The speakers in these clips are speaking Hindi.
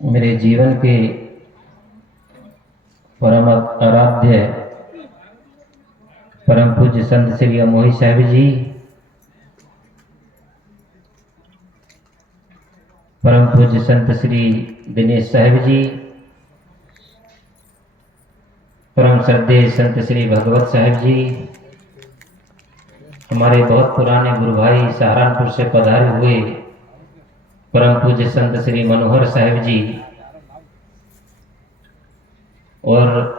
मेरे जीवन के परम आराध्य परम पूज्य संत श्री अमोही साहिब जी, परम पूज्य संत श्री दिनेश साहिब जी, परम श्रद्धेय संत श्री भगवत साहिब जी, हमारे बहुत पुराने गुरु भाई सहारनपुर से पधारे हुए परम पूज्य संत श्री मनोहर साहिब जी, और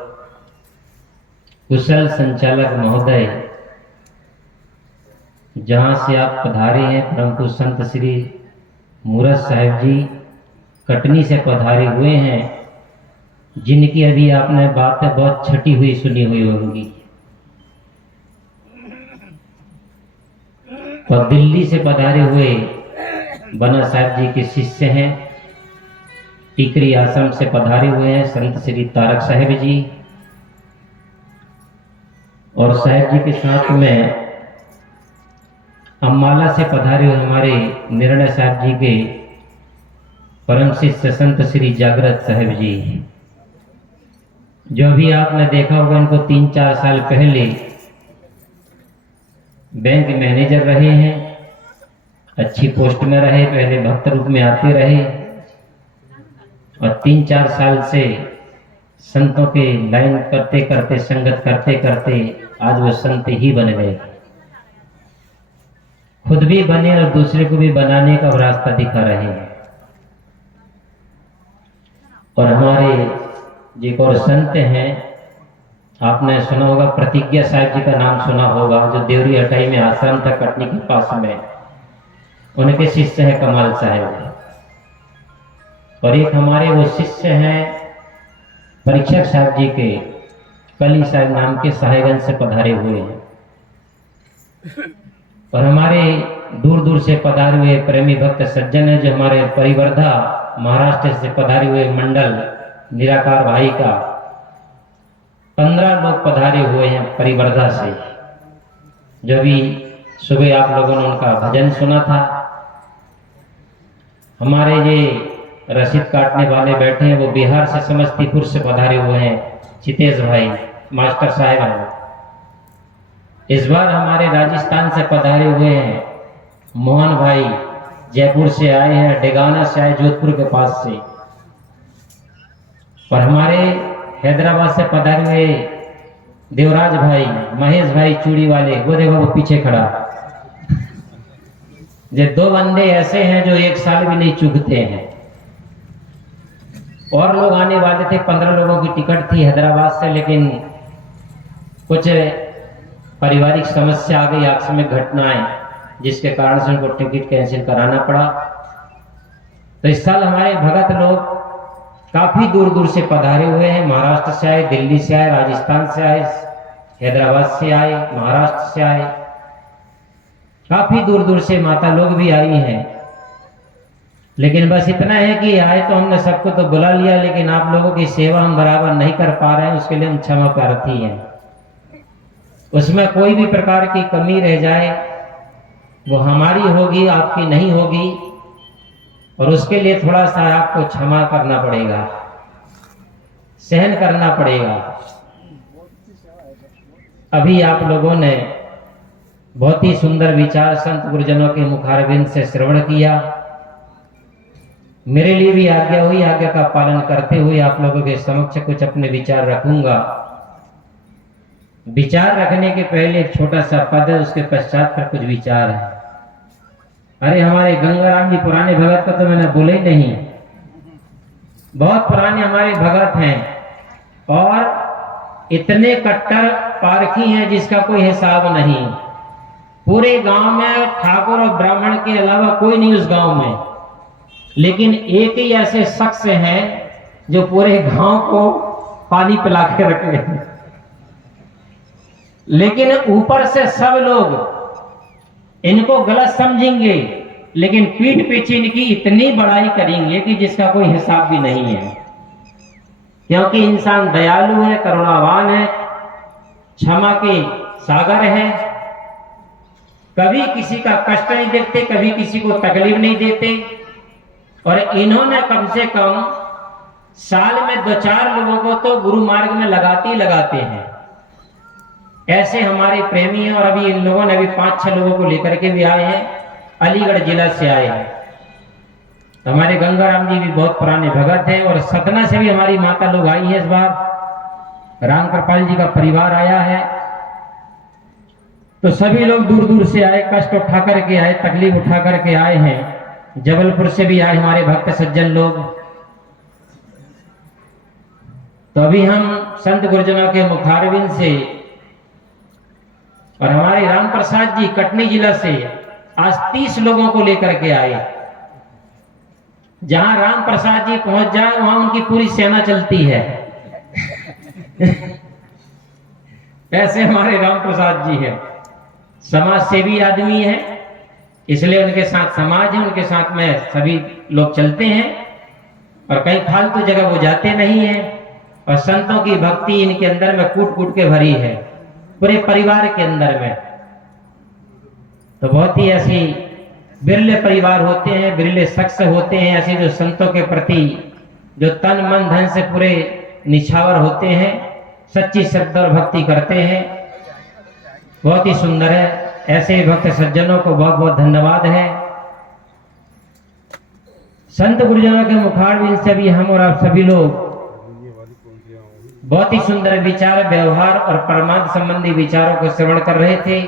कुशल संचालक महोदय, जहां से आप पधारे हैं परम पूज्य संत श्री मूरत साहिब जी कटनी से पधारे हुए हैं, जिनकी अभी आपने बातें बहुत छटी हुई सुनी हुई होंगी। और दिल्ली से पधारे हुए बना साहब जी के शिष्य हैं, टीकरी आश्रम से पधारे हुए हैं संत श्री तारक साहिब जी, और साहिब जी के साथ में अम्बाला से पधारे हुए हमारे निर्णय साहब जी के परम शिष्य संत श्री जागृत साहिब जी, जो भी आपने देखा होगा इनको 3-4 साल पहले बैंक मैनेजर रहे हैं, अच्छी पोस्ट में रहे, पहले भक्त रूप में आते रहे और 3-4 साल से संतों के लाइन करते करते संगत करते करते आज वो संत ही बन गए, खुद भी बने और दूसरे को भी बनाने का रास्ता दिखा रहे हैं। और हमारे एक और संत हैं, आपने सुना होगा प्रतिज्ञा साहिब जी का नाम सुना होगा, जो देवरी हटाई में आश्रम था कटनी के पास में, उनके शिष्य हैं कमाल साहिब। और एक हमारे वो शिष्य हैं परीक्षक साहब जी के, कली साहब नाम के साहेबगंज से पधारे हुए हैं। और हमारे दूर दूर से पधारे हुए प्रेमी भक्त सज्जन है, जो हमारे परिवर्धा महाराष्ट्र से पधारे हुए मंडल निराकार भाई का 15 लोग पधारे हुए हैं परिवर्धा से। जो भी सुबह आप लोगों ने उनका भजन सुना था, हमारे ये रसीद काटने वाले बैठे हैं वो बिहार से समस्तीपुर से पधारे हुए हैं चितेश भाई मास्टर साहब हैं। इस बार हमारे राजस्थान से पधारे हुए हैं मोहन भाई, जयपुर से आए हैं, डेगाना से आए जोधपुर के पास से। और हमारे हैदराबाद से पधारे हुए देवराज भाई, महेश भाई चूड़ी वाले, वो देखो वो पीछे खड़ा। ये 2 बंदे ऐसे हैं जो 1 साल भी नहीं चूकते हैं। और लोग आने वाले थे, 15 लोगों की टिकट थी हैदराबाद से, लेकिन कुछ पारिवारिक समस्या आ गई, आकस्मिक घटनाएं, जिसके कारण से उनको टिकट कैंसिल कराना पड़ा। तो इस साल हमारे भगत लोग काफी दूर दूर से पधारे हुए हैं, महाराष्ट्र से आए, दिल्ली से आए, राजस्थान से आए, हैदराबाद से आए, महाराष्ट्र से आए, काफी दूर दूर से माता लोग भी आई हैं। लेकिन बस इतना है कि आए तो हमने सबको तो बुला लिया, लेकिन आप लोगों की सेवा हम बराबर नहीं कर पा रहे हैं, उसके लिए हम क्षमा प्रार्थी हैं। उसमें कोई भी प्रकार की कमी रह जाए वो हमारी होगी, आपकी नहीं होगी, और उसके लिए थोड़ा सा आपको क्षमा करना पड़ेगा, सहन करना पड़ेगा। अभी आप लोगों ने बहुत ही सुंदर विचार संत गुरुजनों के मुखारबिंद से श्रवण किया, मेरे लिए भी आज्ञा हुई, आज्ञा का पालन करते हुए आप लोगों के समक्ष कुछ अपने विचार रखूंगा। विचार रखने के पहले एक छोटा सा पद है, उसके पश्चात पर कुछ विचार है। अरे हमारे गंगाराम जी पुराने भगत का तो मैंने बोले ही नहीं, बहुत पुराने हमारे भगत हैं और इतने कट्टर पारखी हैं जिसका कोई हिसाब नहीं। पूरे गांव में ठाकुर और ब्राह्मण के अलावा कोई नहीं उस गांव में, लेकिन एक ही ऐसे शख्स हैं जो पूरे गांव को पानी पिला के रखे हैं। लेकिन ऊपर से सब लोग इनको गलत समझेंगे, लेकिन पीठ पीछे इनकी इतनी बड़ाई करेंगे कि जिसका कोई हिसाब भी नहीं है। क्योंकि इंसान दयालु है, करुणावान है, क्षमा के सागर है, कभी किसी का कष्ट नहीं देखते, कभी किसी को तकलीफ नहीं देते। और इन्होंने कम से कम साल में 2-4 लोगों को तो गुरु मार्ग में लगाते ही लगाते हैं। ऐसे हमारे प्रेमी हैं। और अभी इन लोगों ने अभी 5-6 लोगों को लेकर के भी आए हैं, अलीगढ़ जिला से आए हैं। हमारे गंगाराम जी भी बहुत पुराने भगत हैं। और सतना से भी हमारी माता लोग आई है इस बार, राम कृपाल जी का परिवार आया है। तो सभी लोग दूर दूर से आए, कष्ट उठा करके आए, तकलीफ उठा करके आए हैं। जबलपुर से भी आए हमारे भक्त सज्जन लोग। तो अभी हम संत गुरुजनों के मुखारबिंद से और हमारे राम प्रसाद जी कटनी जिला से आज 30 लोगों को लेकर के आए। जहां राम प्रसाद जी पहुंच जाए वहां उनकी पूरी सेना चलती है। ऐसे हमारे राम प्रसाद जी हैं, समाज सेवी आदमी है, इसलिए उनके साथ समाज है, उनके साथ में सभी लोग चलते हैं। और कहीं फालतू जगह वो जाते नहीं है। और संतों की भक्ति इनके अंदर में कूट कूट के भरी है, पूरे परिवार के अंदर में। तो बहुत ही ऐसी बिरले परिवार होते हैं, बिरले शख्स होते हैं ऐसे जो संतों के प्रति जो तन मन धन से पूरे निछावर होते हैं, सच्ची श्रद्धा और भक्ति करते हैं। बहुत ही सुंदर है। ऐसे भक्त सज्जनों को बहुत बहुत धन्यवाद है। संत गुरुजनों के मुखारबिंद से भी हम और आप सभी लोग बहुत ही सुंदर विचार, व्यवहार और परमार्थ संबंधी विचारों को श्रवण कर रहे थे।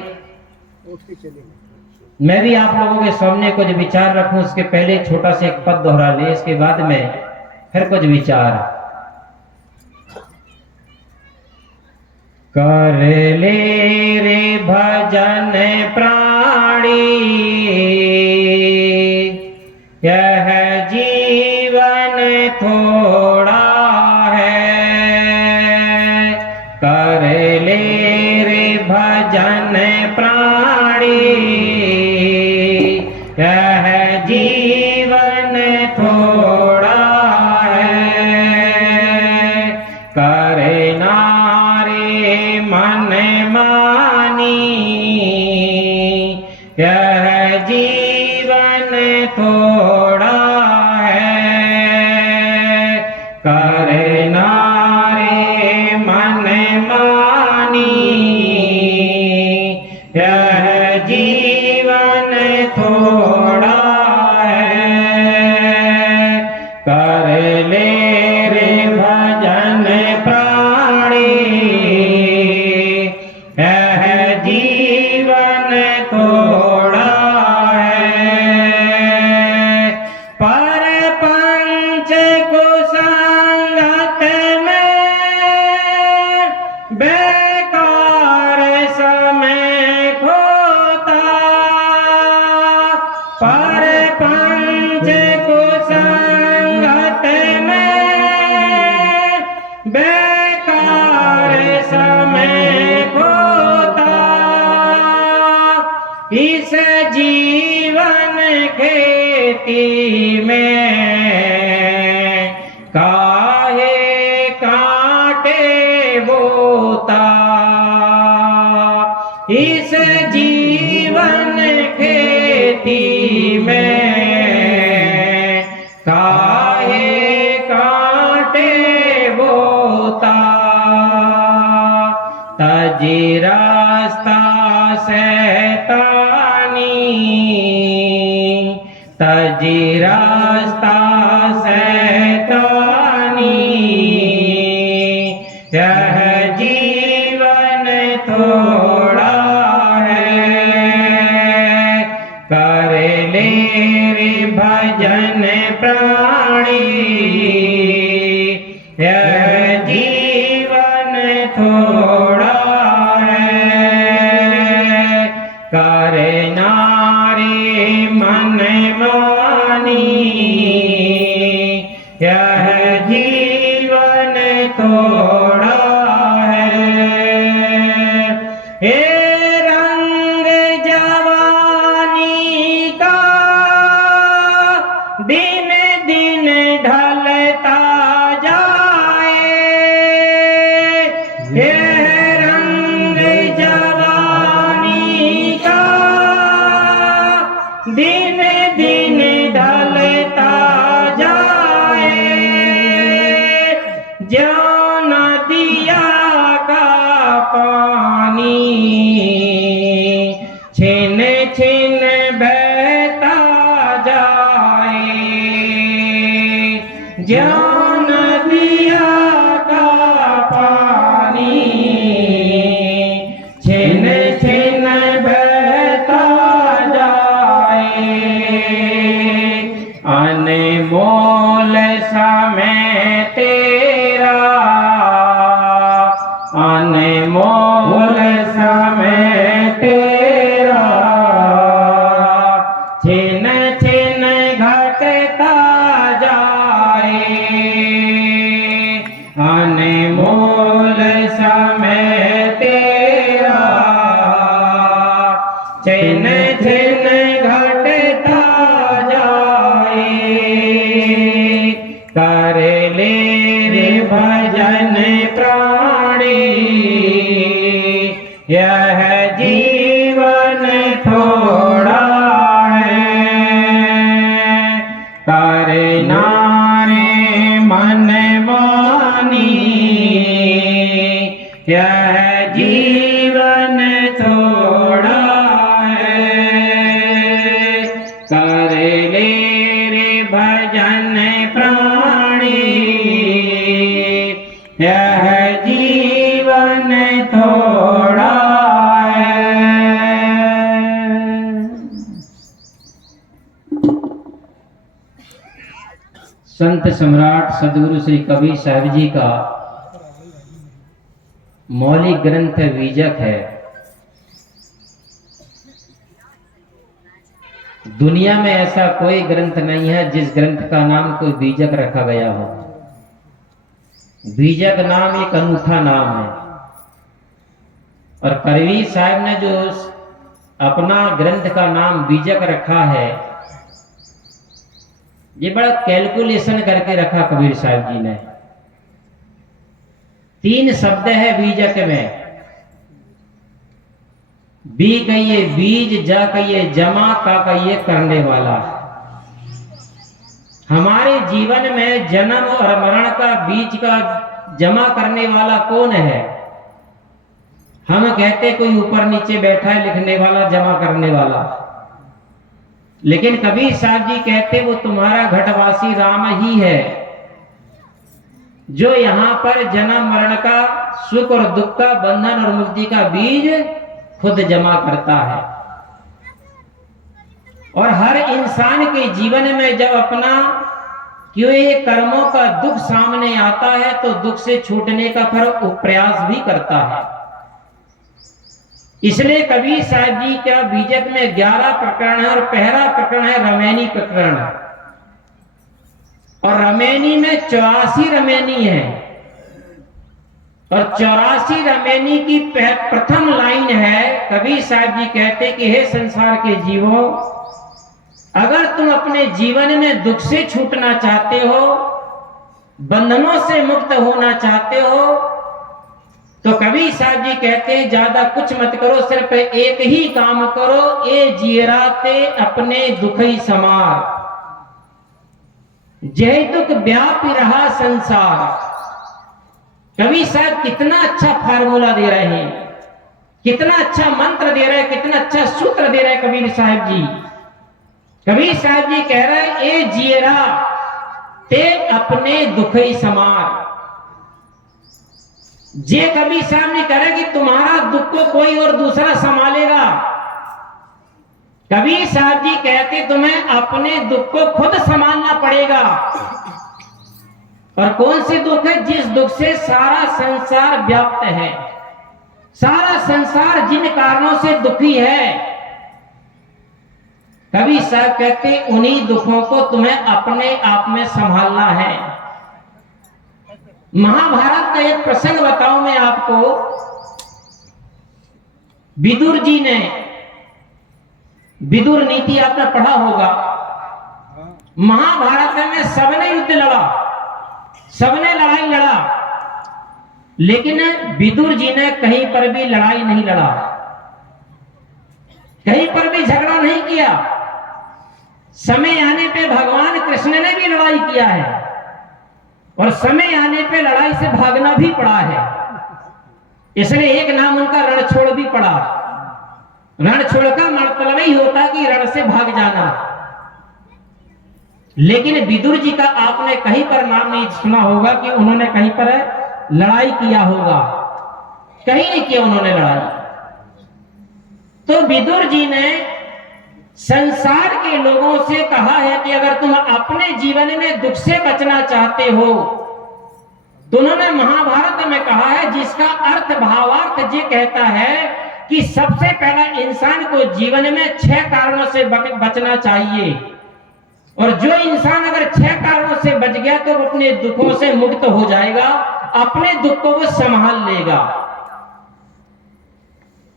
मैं भी आप लोगों के सामने कुछ विचार रखूं, उसके पहले छोटा सा एक पद दोहरा ले, इसके बाद में फिर कुछ विचार। कर ले रे भजन प्राणी, यह जीवन थोड़ा है। कर ले रे भजन प्राणी, यह जीवन थोड़ा है। करना मन मानी, यह जीवन थोड़ा है। करना रे मन मानी, यह जीवन थोड़ा है। कर ले रे भजन प्राणी, यह जीवन थोड़ा है। पर पंच कुसंगत में बेकार समय खोता। पर पंच कुसंगत में बेकार समय खोता। इस जीवन खेती में काहे कांटे बोता। इस जीवन खेती में काहे कांटे बोता। तजी रास्ता शैतानी, तजी रास्ता शैतानी, यह जीवन थोड़ा है। कर ले रे भजन प्राणी, यह जीवन थोड़ा है। करना रे मन मानी, यह जीवन थोड़ा है। हे रंग जवानी का दिन दिन ढलता जाए। हे रंग जवानी का दिन ढलता जाए, ज्यों नदिया का पानी छिन छिन बहता जाए, ज्यों नदिया का पानी छिन छिन बहता जाए। अनमोल समय तेरा, अनमोल समय तेरा, छिन छिन घटता जाए, अनमोल समय तेरा, छिन छिन घटता जाए। कर ले रे भजन प्राणी, यह जीवन थोड़ा है, करना रे मन मानी, यह जीवन थोड़ा है, कर ले रे भजन प्राणी, यह जीवन थोड़ा है। संत सम्राट सदगुरु श्री कबीर साहिब जी का मौलिक ग्रंथ बीजक है। दुनिया में ऐसा कोई ग्रंथ नहीं है जिस ग्रंथ का नाम कोई बीजक रखा गया हो। बीजक नाम एक अनूठा नाम है, और कबीर साहब ने जो अपना ग्रंथ का नाम बीजक रखा है, ये बड़ा कैलकुलेशन करके रखा कबीर साहब जी ने। 3 शब्द है बीजक में। बी कहिए बीज, जा कहिए जमा, का कहिए करने वाला। हमारे जीवन में जन्म और मरण का बीज का जमा करने वाला कौन है? हम कहते कोई ऊपर नीचे बैठा है लिखने वाला, जमा करने वाला, लेकिन कबीर साहब जी कहते वो तुम्हारा घटवासी राम ही है, जो यहां पर जन्म मरण का, सुख और दुख का, बंधन और मुक्ति का बीज खुद जमा करता है। और हर इंसान के जीवन में जब अपना किए कर्मों का दुख सामने आता है तो दुख से छूटने का फिर प्रयास भी करता है। इसलिए कबीर साहब जी का बीजक में 11 प्रकरण है, और पहला प्रकरण है रमैनी प्रकरण, और रमैनी में 84 रमैनी है, और 84 रमैनी की प्रथम लाइन है, कबीर साहब जी कहते कि हे संसार के जीवों, अगर तुम अपने जीवन में दुख से छूटना चाहते हो, बंधनों से मुक्त होना चाहते हो, तो कबीर साहब जी कहते हैं ज्यादा कुछ मत करो, सिर्फ एक ही काम करो, ए जीराते अपने दुखई समार, जय दुख व्यापी रहा संसार। कबीर साहब कितना अच्छा फार्मूला दे रहे हैं, कितना अच्छा मंत्र दे रहे हैं, कितना अच्छा सूत्र दे रहे हैं कबीर साहब जी। कबीर साहब जी कह रहे हैं ए जीरा ते अपने दुखई समार। जे कबीर साहब ने कह रहे कि तुम्हारा दुख को कोई और दूसरा संभालेगा। कबीर साहब जी कहते तुम्हें अपने दुख को खुद संभालना पड़ेगा। और कौन से दुख है? जिस दुख से सारा संसार व्याप्त है, सारा संसार जिन कारणों से दुखी है, कबीर साहब कहते उन्हीं दुखों को तुम्हें अपने आप में संभालना है। महाभारत का एक प्रसंग बताऊं मैं आपको। विदुर जी ने, विदुर नीति आपने पढ़ा होगा। महाभारत में सबने युद्ध लड़ा, सबने लड़ाई लड़ा, लेकिन विदुर जी ने कहीं पर भी लड़ाई नहीं लड़ा, कहीं पर भी झगड़ा नहीं किया। समय आने पे भगवान कृष्ण ने भी लड़ाई किया है और समय आने पे लड़ाई से भागना भी पड़ा है, इसलिए एक नाम उनका रणछोड़ भी पड़ा। रणछोड़ का मतलब ही होता कि रण से भाग जाना। लेकिन विदुर जी का आपने कहीं पर नाम नहीं सुना होगा कि उन्होंने कहीं पर लड़ाई किया होगा, कहीं नहीं किया उन्होंने लड़ाई। तो विदुर जी ने संसार के लोगों से कहा है कि अगर तुम अपने जीवन में दुख से बचना चाहते हो तो उन्होंने महाभारत में कहा है, जिसका अर्थ भावार्थ ये कहता है कि सबसे पहला इंसान को जीवन में 6 कारणों से बचना चाहिए, और जो इंसान अगर 6 कारणों से बच गया तो वो अपने दुखों से मुक्त हो जाएगा, अपने दुख को वो संभाल लेगा।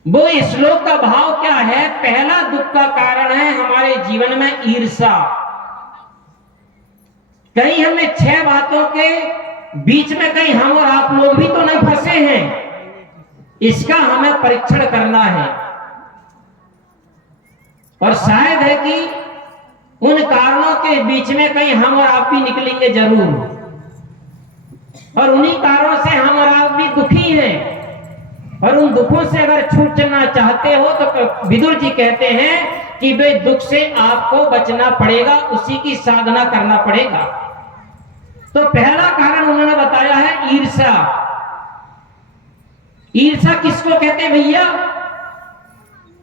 वो श्लोक का भाव क्या है? पहला दुख का कारण है हमारे जीवन में ईर्ष्या। कहीं हमें 6 बातों के बीच में कहीं हम और आप लोग भी तो नहीं फंसे हैं, इसका हमें परीक्षण करना है। और शायद है कि उन कारणों के बीच में कहीं हम और आप भी निकलेंगे जरूर, और उन्हीं कारणों से हम और आप भी दुखी हैं। और उन दुखों से अगर छूटना चाहते हो तो विदुर जी कहते हैं कि वे दुख से आपको बचना पड़ेगा, उसी की साधना करना पड़ेगा। तो पहला कारण उन्होंने बताया है ईर्ष्या। ईर्ष्या किसको कहते हैं भैया?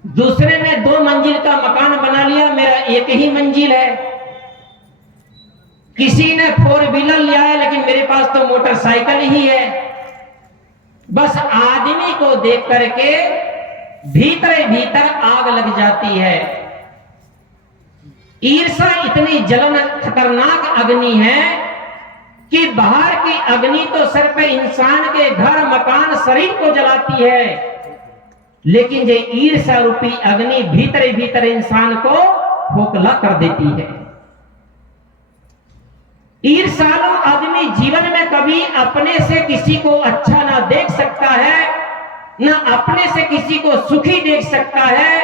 दूसरे ने 2 मंजिल का मकान बना लिया, मेरा एक ही मंजिल है। किसी ने 4 व्हीलर लिया है लेकिन मेरे पास तो मोटरसाइकिल ही है। बस आदमी को देख करके भीतर भीतर आग लग जाती है। ईर्ष्या इतनी जलन खतरनाक अग्नि है कि बाहर की अग्नि तो सिर्फ इंसान के घर मकान शरीर को जलाती है, लेकिन ये ईर्ष्या रूपी अग्नि भीतर भीतर इंसान को खोखला कर देती है। ईर्ष्यालु आदमी जीवन में कभी अपने से किसी को अच्छा ना देख सकता है, ना अपने से किसी को सुखी देख सकता है,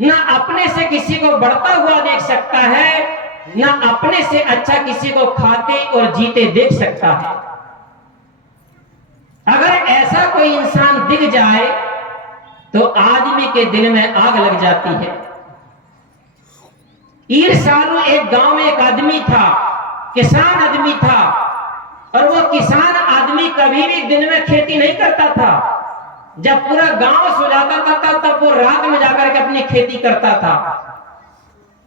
ना अपने से किसी को बढ़ता हुआ देख सकता है, ना अपने से अच्छा किसी को खाते और जीते देख सकता है। अगर ऐसा कोई इंसान दिख जाए तो आदमी के दिल में आग लग जाती है। ईर्ष्यालु एक गांव में एक आदमी था, किसान आदमी था, और वो किसान आदमी कभी भी दिन में खेती नहीं करता था। जब पूरा गांव सो जाता था तब वो रात में जाकर के अपनी खेती करता था।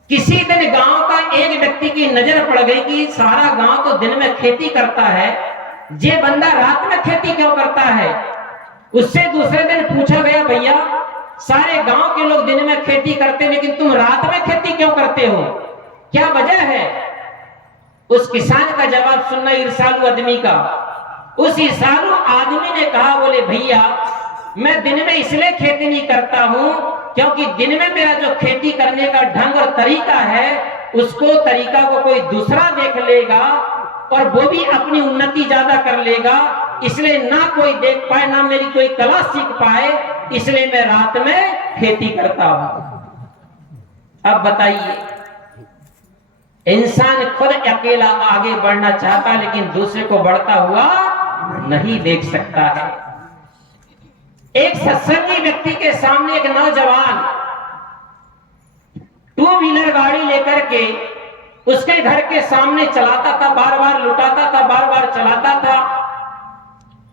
किसी दिन गांव का एक व्यक्ति की नजर पड़ गई कि सारा गांव तो दिन में खेती करता है, ये बंदा रात में खेती क्यों करता है। उससे दूसरे दिन पूछा गया, भैया सारे गांव के लोग दिन में खेती करते लेकिन तुम रात में खेती क्यों करते हो, क्या वजह है? उस किसान का जवाब सुनना ईर्ष्यालु आदमी का। उस ईर्ष्यालु आदमी ने कहा, बोले भैया मैं दिन में इसलिए खेती नहीं करता हूं क्योंकि दिन में मेरा जो खेती करने का ढंग और तरीका है उसको तरीका को कोई दूसरा देख लेगा और वो भी अपनी उन्नति ज्यादा कर लेगा, इसलिए ना कोई देख पाए ना मेरी कोई कला सीख पाए, इसलिए मैं रात में खेती करता हूं। अब बताइए, इंसान खुद अकेला आगे बढ़ना चाहता लेकिन दूसरे को बढ़ता हुआ नहीं देख सकता है। एक सत्संगी व्यक्ति के सामने एक नौजवान 2 व्हीलर गाड़ी लेकर के उसके घर के सामने चलाता था, बार बार लुटाता था, बार बार चलाता था।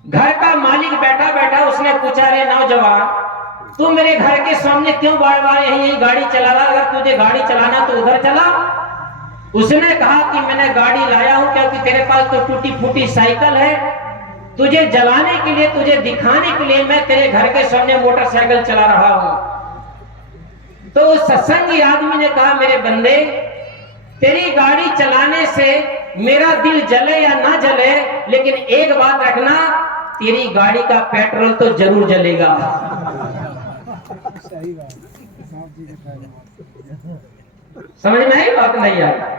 घर का मालिक बैठा बैठा उसने पूछा, रे नौजवान तू मेरे घर के सामने क्यों बार बार यही गाड़ी चला रहा, अगर तुझे गाड़ी चलाना तो उधर चला। उसने कहा कि मैंने गाड़ी लाया हूं क्योंकि तेरे पास तो टूटी फूटी साइकिल है, तुझे जलाने के लिए, तुझे दिखाने के लिए मैं तेरे घर के सामने मोटरसाइकिल चला रहा हूं। तो उस सत्संगी आदमी ने कहा, मेरे बंदे तेरी गाड़ी चलाने से मेरा दिल जले या ना जले, लेकिन एक बात रखना, तेरी गाड़ी का पेट्रोल तो जरूर जलेगा। समझ में आई बात? नहीं आई।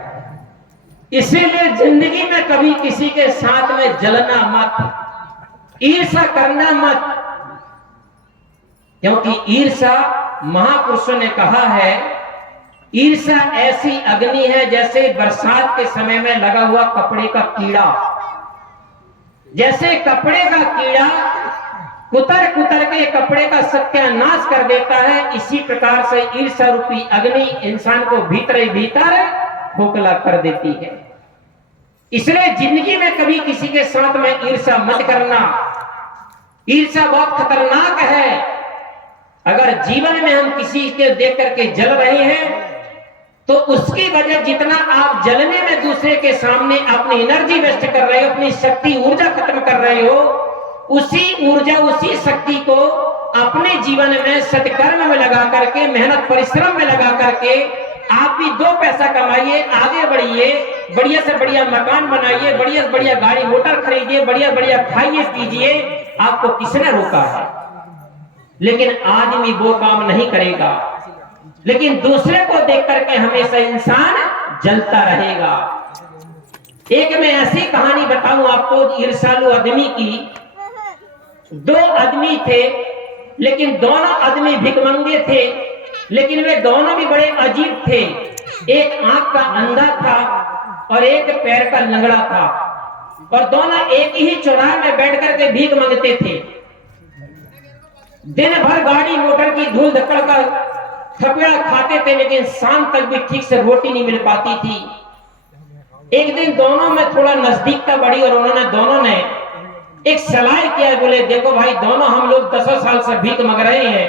इसीलिए जिंदगी में कभी किसी के साथ में जलना मत, ईर्ष्या करना मत, क्योंकि ईर्ष्या महापुरुषों ने कहा है ईर्ष्या ऐसी अग्नि है जैसे बरसात के समय में लगा हुआ कपड़े का कीड़ा। जैसे कपड़े का कीड़ा कुतर कुतर के कपड़े का सत्यानाश कर देता है, इसी प्रकार से ईर्ष्या रूपी अग्नि इंसान को भीतर ही भीतर खोखला कर देती है। इसलिए जिंदगी में कभी किसी के साथ में ईर्ष्या मत करना। ईर्ष्या बहुत खतरनाक है। अगर जीवन में हम किसी के देख करके जल रहे हैं तो उसकी वजह जितना आप जलने में दूसरे के सामने अपनी एनर्जी वेस्ट कर रहे हो, अपनी शक्ति ऊर्जा खत्म कर रहे हो, उसी ऊर्जा उसी शक्ति को अपने जीवन में सत्कर्म में लगा करके, मेहनत परिश्रम में लगा करके आप भी 2 पैसा कमाइए, आगे बढ़िए, बढ़िया से बढ़िया मकान बनाइए, बढ़िया से बढ़िया गाड़ी मोटर खरीदिए, बढ़िया बढ़िया खाइए पीजिए। आपको किसने रोका है? लेकिन आदमी वो काम नहीं करेगा, लेकिन दूसरे को देख करके हमेशा इंसान जलता रहेगा। एक मैं ऐसी कहानी बताऊं आपको ईर्ष्यालु आदमी की। 2 आदमी थे, लेकिन दोनों आदमी भिखमंगे थे, लेकिन वे दोनों भी बड़े अजीब थे। एक आंख का अंधा था और एक पैर का लंगड़ा था, और दोनों एक ही चौराहे में बैठ करके भीख मांगते थे। दिन भर गाड़ी मोटर की धूल धक्कड़ कर थपेड़ा खाते थे, लेकिन शाम तक भी ठीक से रोटी नहीं मिल पाती थी। एक दिन दोनों में थोड़ा नजदीकता बढ़ी और उन्होंने दोनों ने एक सलाह किया। बोले देखो भाई, दोनों हम लोग 10 साल से भीख मांग रहे हैं,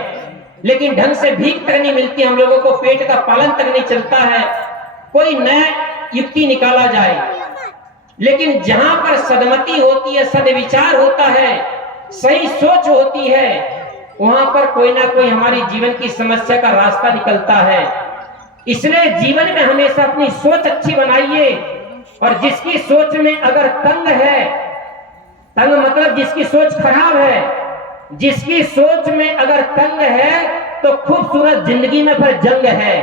लेकिन ढंग से भीख तक नहीं मिलती, हम लोगों को पेट का पालन तक नहीं चलता है। कोई नया युक्ति निकाला जाए। लेकिन जहां पर सदमति होती है, सदविचार होता है, सही सोच होती है, वहां पर कोई ना कोई हमारी जीवन की समस्या का रास्ता निकलता है। इसलिए जीवन में हमेशा अपनी सोच अच्छी बनाइए। और जिसकी सोच में अगर तंग है, तंग मतलब जिसकी सोच खराब है, जिसकी सोच में अगर तंग है तो खूबसूरत जिंदगी में फिर जंग है।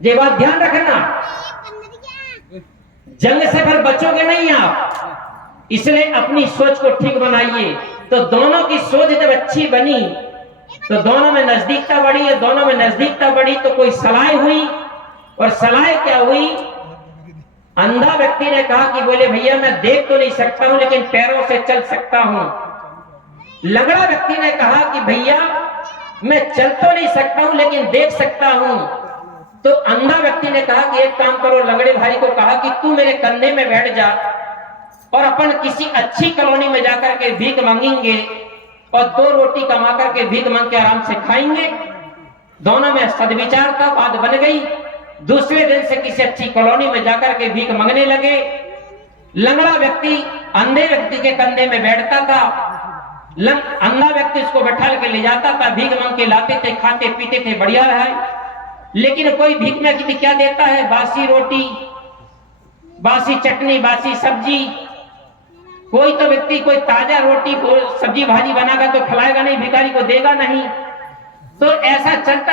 ये बात ध्यान रखना, जंग से फिर बचोगे नहीं आप। इसलिए अपनी सोच को ठीक बनाइए। तो दोनों की सोच जब अच्छी बनी तो दोनों में नजदीकता बढ़ी, और दोनों में नजदीकता बढ़ी तो कोई सलाह हुई। और सलाह क्या हुई? अंधा व्यक्ति ने कहा कि बोले भैया मैं देख तो नहीं सकता हूं, लेकिन पैरों से चल सकता हूं। लंगड़ा व्यक्ति ने कहा कि भैया मैं चल तो नहीं सकता हूं, लेकिन देख सकता हूं। तो अंधा व्यक्ति ने कहा कि एक काम करो, लंगड़े भाई को कहा कि तू मेरे कंधे में बैठ जा और अपन किसी अच्छी कॉलोनी में जाकर के भीख मांगेंगे और 2 रोटी कमा करके भीख मांग के आराम से खाएंगे। दोनों में सदविचार का बात बन गई। दूसरे दिन से किसी अच्छी कॉलोनी में जाकर के भीख मांगने लगे। लंगड़ा व्यक्ति अंधे व्यक्ति के कंधे में बैठता था, अंधा व्यक्ति उसको बैठा के ले जाता था, भीख मांग के लाते थे, खाते पीते थे, बढ़िया रहा। लेकिन कोई भीख में क्या देता है? बासी रोटी, बासी चटनी, बासी सब्जी। कोई तो व्यक्ति कोई ताजा रोटी सब्जी भाजी बनागा तो खिलाएगा नहीं, भिखारी को देगा नहीं। तो ऐसा चलता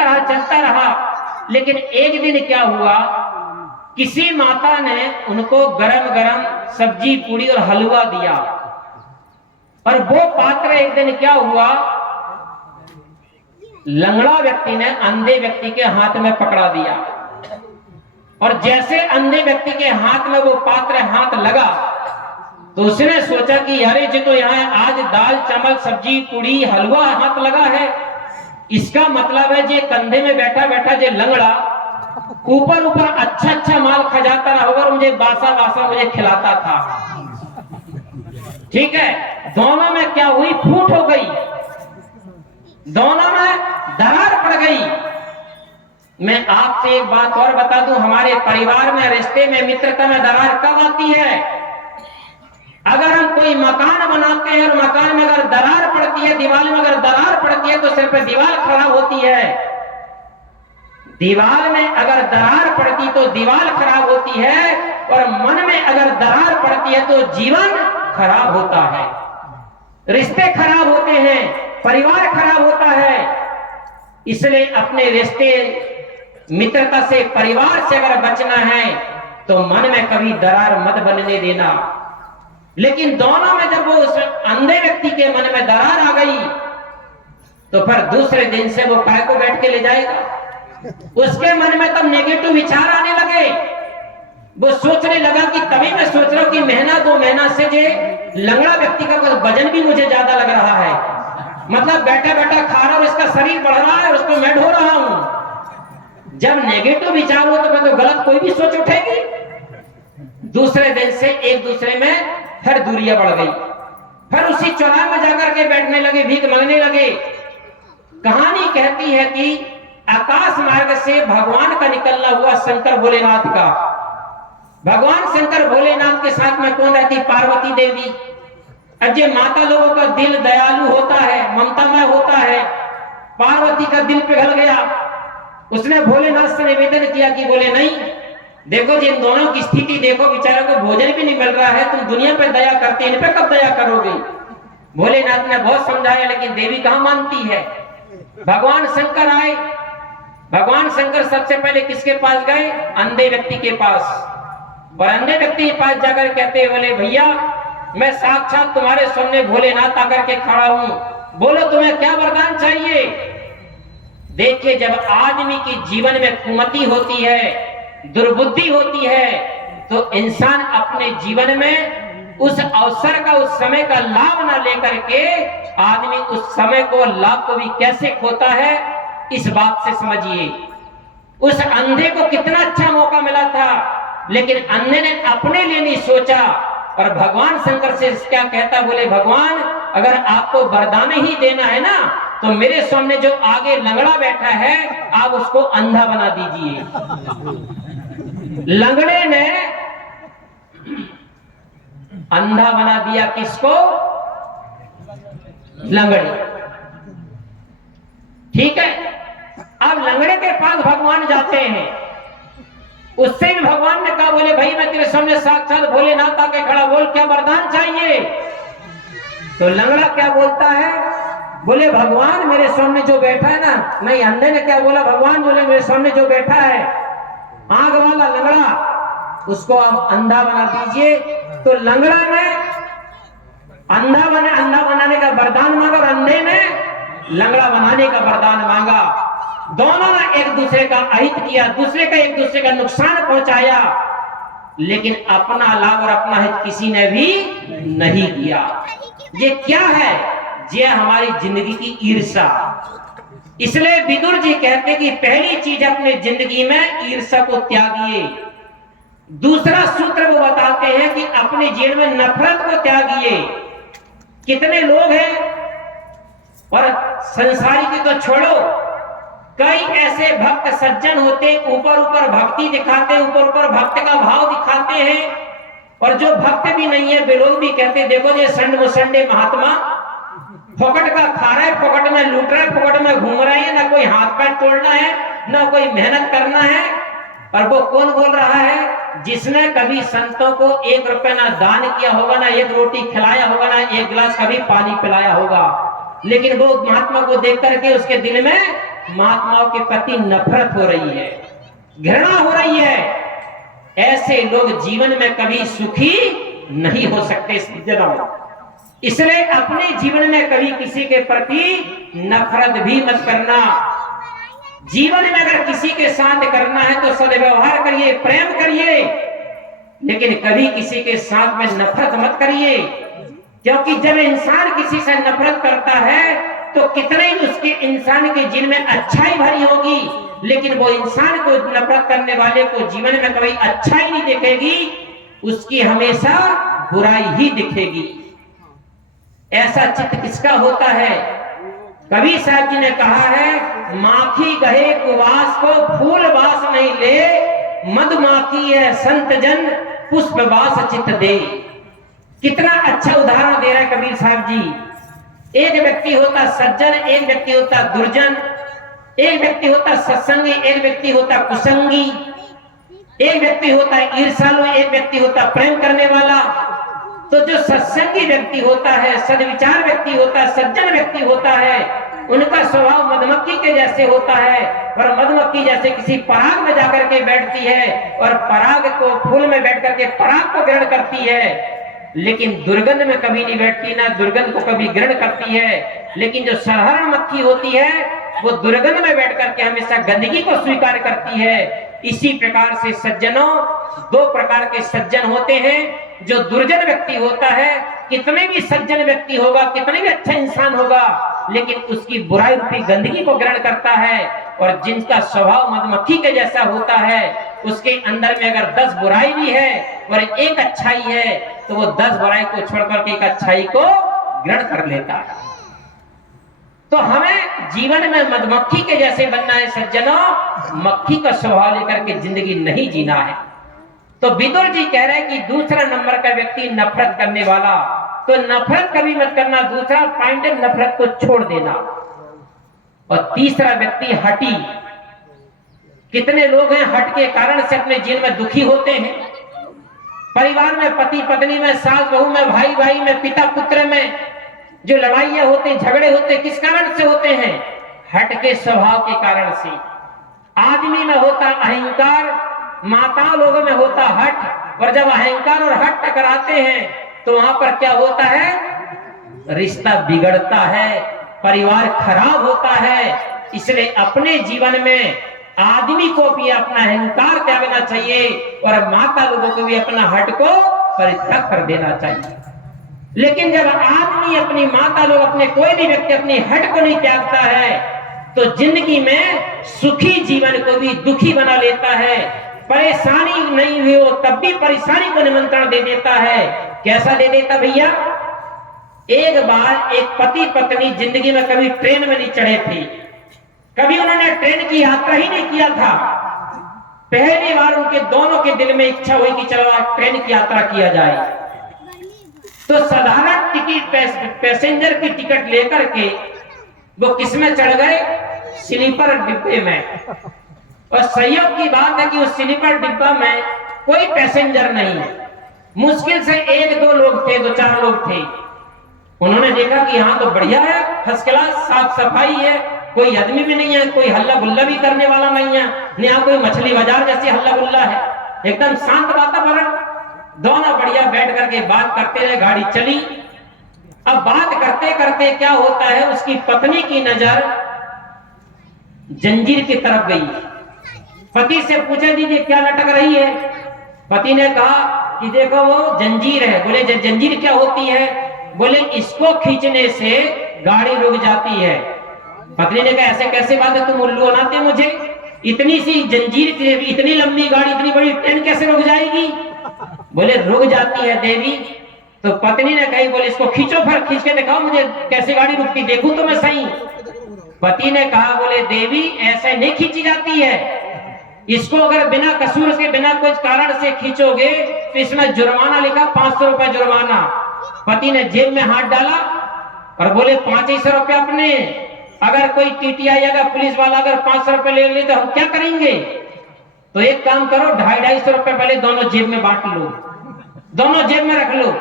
रहा। लेकिन एक दिन क्या हुआ, किसी माता ने उनको गरम गरम सब्जी पूड़ी और हलवा दिया, और वो पात्र एक दिन क्या हुआ, लंगड़ा व्यक्ति ने अंधे व्यक्ति के हाथ में पकड़ा दिया। और जैसे अंधे व्यक्ति के हाथ में वो पात्र हाथ लगा तो उसने सोचा कि अरे जी तो यहाँ आज दाल चावल सब्जी पूड़ी हलवा हाथ लगा है, इसका मतलब है जे कंधे में बैठा बैठा जे लंगड़ा ऊपर अच्छा माल खा जाता रहा होगा, मुझे बासा मुझे खिलाता था। ठीक है, दोनों में क्या हुई? फूट हो गई, दोनों में दरार पड़ गई। मैं आपसे एक बात और बता दूं, हमारे परिवार में, रिश्ते में, मित्रता में दरार कब आती है? अगर हम कोई मकान बनाते हैं और मकान में अगर दरार पड़ती है, दीवार में अगर दरार पड़ती है तो सिर्फ दीवार खराब होती है। दीवार में अगर दरार पड़ती तो दीवार खराब होती है, और मन में अगर दरार पड़ती है तो जीवन खराब होता है, रिश्ते खराब होते हैं, परिवार खराब होता है। इसलिए अपने रिश्ते, मित्रता से, परिवार से अगर बचना है तो मन में कभी दरार मत बनने देना। लेकिन दोनों में जब वो उस अंधे व्यक्ति के मन में दरार आ गई तो फिर दूसरे दिन से वो काय को बैठ के ले जाएगा? उसके मन में तब नेगेटिव विचार आने लगे। वो सोचने लगा कि तभी मैं सोच रहा हूं कि महीना 2 महीना से जे लंगड़ा व्यक्ति का वजन भी मुझे ज्यादा लग रहा है, मतलब बैठा बैठा खा रहा हूं, इसका शरीर बढ़ रहा है, उसको मैं ढो रहा हूं। जब नेगेटिव विचार हो तो मैं तो गलत कोई भी सोच उठेगी। दूसरे दिन से एक दूसरे में फिर दूरियां बढ़ गई, फिर उसी चौराहे में जाकर के बैठने लगे, भीख मांगने लगे। कहानी कहती है कि आकाश मार्ग से भगवान का निकलना हुआ शंकर भोलेनाथ का। भगवान शंकर भोलेनाथ के साथ में कौन रहती? पार्वती देवी। अजय माता लोगों का दिल दयालु होता है, ममतामय होता है। पार्वती का दिल पिघल गया। उसने भोलेनाथ से निवेदन किया कि बोले नहीं, देखो जिन दोनों की स्थिति देखो, बेचारों को भोजन भी नहीं मिल रहा है, तुम दुनिया पे दया करते, इन पे कब दया करोगे? भोलेनाथ ने बहुत समझाया, लेकिन देवी कहां मानती है। भगवान शंकर आए। भगवान शंकर सबसे पहले किसके पास गए? अंधे व्यक्ति के पास। और अंधे व्यक्ति के पास जाकर कहते बोले, भैया मैं साक्षात तुम्हारे सामने भोलेनाथ आकर के खड़ा हूं, बोलो तुम्हें क्या वरदान चाहिए? देखिए, जब आदमी के जीवन में कुमति होती है, दुर्बुद्धि होती है, तो इंसान अपने जीवन में उस अवसर का, उस समय का लाभ ना लेकर के आदमी उस समय को, लाभ को भी कैसे खोता है, इस बात से समझिए। उस अंधे को कितना अच्छा मौका मिला था, लेकिन अंधे ने अपने लिए नहीं सोचा। और भगवान शंकर से क्या कहता? बोले भगवान अगर आपको वरदान ही देना है ना, तो मेरे सामने जो आगे लंगड़ा बैठा है आप उसको अंधा बना दीजिए। लंगड़े ने अंधा बना दिया। किसको? लंगड़े। ठीक है, अब लंगड़े के पास भगवान जाते हैं। उससे भी भगवान ने कहा, बोले भाई मैं तेरे सामने साक्षात भोलेनाथ आके खड़ा, बोल क्या वरदान चाहिए? तो लंगड़ा क्या बोलता है? बोले भगवान मेरे सामने जो बैठा है ना, नहीं, अंधे ने क्या बोला? भगवान बोले मेरे सामने जो बैठा है आंख वाला लंगड़ा, उसको आप अंधा बना दीजिए। तो लंगड़ा ने अंधा बनाने का वरदान मांगा और अंधे ने लंगड़ा बनाने का वरदान मांगा। दोनों ने एक दूसरे का अहित किया, एक दूसरे का नुकसान पहुंचाया, लेकिन अपना लाभ और अपना हित किसी ने भी नहीं किया। ये क्या है? ये हमारी जिंदगी की ईर्ष्या। इसलिए विदुर जी कहते कि पहली चीज अपने जिंदगी में ईर्ष्या को त्यागिए। दूसरा सूत्र वो बताते हैं कि अपने जीवन में नफरत को त्यागिए। कितने लोग हैं, और संसारी की तो छोड़ो, कई ऐसे भक्त सज्जन होते, ऊपर ऊपर भक्ति दिखाते, ऊपर ऊपर भक्त का भाव दिखाते हैं, और जो भक्त भी नहीं है वे लोग भी कहते देखो ये संड मुसंडे महात्मा फोकट का खा रहा है, फोकट में लूट रहा है, फोकट में घूम रहे हैं, ना कोई हाथ पैर तोड़ना है, ना कोई मेहनत करना है। और वो कौन बोल रहा है? जिसने कभी संतों को 1 रुपया ना दान किया होगा, ना 1 रोटी खिलाया होगा, ना 1 गिलास कभी पानी पिलाया होगा, लेकिन वो महात्मा को देख करके उसके दिल में महात्माओं के प्रति नफरत हो रही है, घृणा हो रही है। ऐसे लोग जीवन में कभी सुखी नहीं हो सकते जनाब। इसलिए अपने जीवन में कभी किसी के प्रति नफरत भी मत करना। जीवन में अगर किसी के साथ करना है तो सद्व्यवहार करिए, प्रेम करिए, लेकिन कभी किसी के साथ में नफरत मत करिए। क्योंकि जब इंसान किसी से नफरत करता है तो कितने उसके इंसान के जीवन में अच्छाई भरी होगी, लेकिन वो इंसान को नफरत करने वाले को जीवन में कभी अच्छाई नहीं दिखेगी, उसकी हमेशा बुराई ही दिखेगी। ऐसा चित्त किसका होता है? कबीर साहब जी ने कहा है, माखी गहे कुवास को फूल वास नहीं ले, मधुमाखी है संत जन पुष्प वास चित्त दे। कितना अच्छा उदाहरण दे रहे हैं कबीर साहब जी। एक व्यक्ति होता सज्जन, एक व्यक्ति होता दुर्जन, एक व्यक्ति होता सत्संगी, एक व्यक्ति होता कुसंगी, एक व्यक्ति होता ईर्ष्यालु, एक व्यक्ति होता प्रेम करने वाला। तो जो सत्संगी व्यक्ति होता है, सद्विचार व्यक्ति होता है, सज्जन व्यक्ति होता है, उनका स्वभाव मधुमक्खी के जैसे होता है, और मधुमक्खी जैसे किसी पराग में जाकर के बैठती है और पराग को फूल में बैठ करके पराग को ग्रहण करती है, लेकिन दुर्गंध में कभी नहीं बैठती, ना दुर्गंध को कभी ग्रहण करती है। लेकिन जो साधारण मक्खी होती है वो दुर्गंध में बैठ करके हमेशा गंदगी को स्वीकार करती है। इसी प्रकार से सज्जनों, दो प्रकार के सज्जन होते हैं। जो दुर्जन व्यक्ति होता है, कितने भी सज्जन व्यक्ति होगा, कितने भी अच्छा इंसान होगा, लेकिन उसकी बुराई रूपी गंदगी को ग्रहण करता है। और जिनका स्वभाव मधुमक्खी के जैसा होता है, उसके अंदर में अगर 10 बुराई भी है और एक अच्छाई है, तो वो 10 बुराई को छोड़कर के एक अच्छाई को ग्रहण कर लेता है। तो हमें जीवन में मधुमक्खी के जैसे बनना है सज्जनों, मक्खी का स्वभाव लेकर के जिंदगी नहीं जीना है। तो विदुर जी कह रहे हैं कि दूसरा नंबर का व्यक्ति नफरत करने वाला, तो नफरत कभी मत करना। दूसरा पॉइंट है नफरत को छोड़ देना। और तीसरा व्यक्ति हठी। कितने लोग हैं हट के कारण से अपने जीवन में दुखी होते हैं। परिवार में, पति पत्नी में, सास बहू में, भाई भाई में, पिता पुत्र में जो लड़ाइयां होती, झगड़े होते, किस कारण से होते हैं? हट के स्वभाव के कारण से। आदमी में होता अहंकार, माता लोगों में होता हट। और जब अहंकार और हट टकराते हैं तो वहां पर क्या होता है? रिश्ता बिगड़ता है, परिवार खराब होता है। इसलिए अपने जीवन में आदमी को भी अपना अहंकार त्यागना चाहिए और माता लोगों को भी अपना हट को परित्याग कर देना चाहिए। लेकिन जब आदमी, अपनी माता लोग, अपने कोई भी व्यक्ति अपनी हट को नहीं त्यागता है, तो जिंदगी में सुखी जीवन को भी दुखी बना लेता है। परेशानी नहीं हुई हो तब भी परेशानी को निमंत्रण दे देता है। कैसा दे देता भैया? एक बार एक पति पत्नी जिंदगी में कभी ट्रेन में नहीं चढ़े थे, कभी उन्होंने ट्रेन की यात्रा ही नहीं किया था। पहली बार उनके दोनों के दिल में इच्छा हुई कि चलो आज ट्रेन की यात्रा किया जाए। तो साधारण टिकट, पैसेंजर की टिकट लेकर के वो किसमें चढ़ गए? स्लीपर डिब्बे में। और संयोग की बात है कि उस स्लीपर डिब्बा में कोई पैसेंजर नहीं, मुश्किल से 1-2 लोग थे, 2-4 लोग थे। उन्होंने देखा कि यहाँ तो बढ़िया है, फर्स्ट क्लास, साफ सफाई है, कोई आदमी भी नहीं है, कोई हल्ला गुल्ला भी करने वाला नहीं है, यहाँ कोई मछली बाजार जैसी हल्ला गुल्ला है, एकदम शांत वातावरण। दोनों बढ़िया बैठ करके बात करते रहे, गाड़ी चली। अब बात करते करते क्या होता है, उसकी पत्नी की नजर जंजीर की तरफ गई। पति से पूछा, दीजिए क्या लटक रही है? पति ने कहा कि देखो वो जंजीर है। बोले जंजीर क्या होती है? बोले इसको खींचने से गाड़ी रुक जाती है। पत्नी ने कहा ऐसे कैसे बात है, तुम उल्लू बनाते मुझे, इतनी सी जंजीर, इतनी लंबी गाड़ी, इतनी बड़ी ट्रेन कैसे रुक जाएगी? बोले रुक जाती है देवी। तो पत्नी ने कही, बोले इसको खींचो, फिर खींच के दिखाओ मुझे कैसे गाड़ी रुकती, देखूं तो मैं सही। पति ने कहा, बोले देवी ऐसे नहीं खींची जाती है, इसको अगर बिना कसूर के, बिना कोई कारण से खींचोगे तो इसमें जुर्माना लिखा, 500 रुपए जुर्माना। पति ने जेब में हाथ डाला और बोले 500 रुपए अपने, अगर कोई टीटीआई, अगर पुलिस वाला अगर 500 रुपए ले ले तो हम क्या करेंगे? तो एक काम करो, 250 रुपए पहले दोनों जेब में बांट लो, दोनों जेब में रख लो।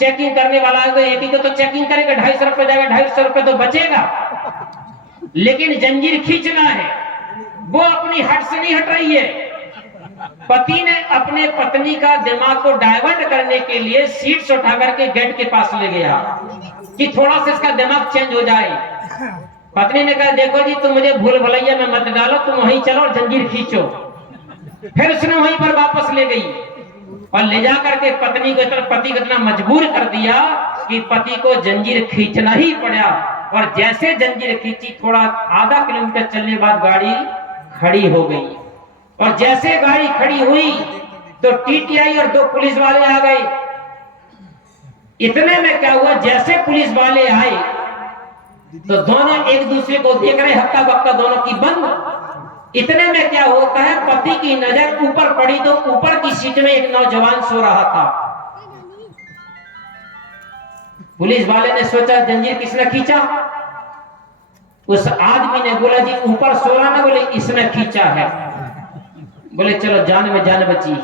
चेकिंग करने वाला है तो एक ही तो चेकिंग करेगा, 250 रुपए जाएगा, 250 रुपए तो बचेगा। लेकिन जंजीर खींचना है, वो अपनी हट से नहीं हट रही है। पति ने अपने पत्नी का दिमाग को डाइवर्ट करने के लिए सीट से उठा करके गेट के पास ले गया कि थोड़ा सा इसका दिमाग चेंज हो जाए। पत्नी ने कहा, देखो जी तुम मुझे भूल भुलैया में मत डालो, तुम वहीं चलो और जंजीर खींचो। फिर उसने वहीं पर वापस ले गई और ले जाकर के पत्नी को, पति को इतना मजबूर कर दिया कि पति को जंजीर खींचना ही पड़ा। और जैसे जंजीर खींची, थोड़ा आधा किलोमीटर चलने बाद गाड़ी खड़ी हो गई। और जैसे गाड़ी खड़ी हुई तो टीटीआई और 2 पुलिस वाले आ गए। इतने में क्या हुआ, जैसे पुलिस वाले आए तो दोनों एक दूसरे को देख रहे, हक्का बक्का दोनों की बंद। इतने में क्या होता है, पति की नजर ऊपर पड़ी तो ऊपर की सीट में एक नौजवान सो रहा था। पुलिस वाले ने सोचा जंजीर किसने खींचा? उस आदमी ने बोला, जी ऊपर सो रहा ना, बोले इसने खींचा है। बोले चलो जान में जान बची,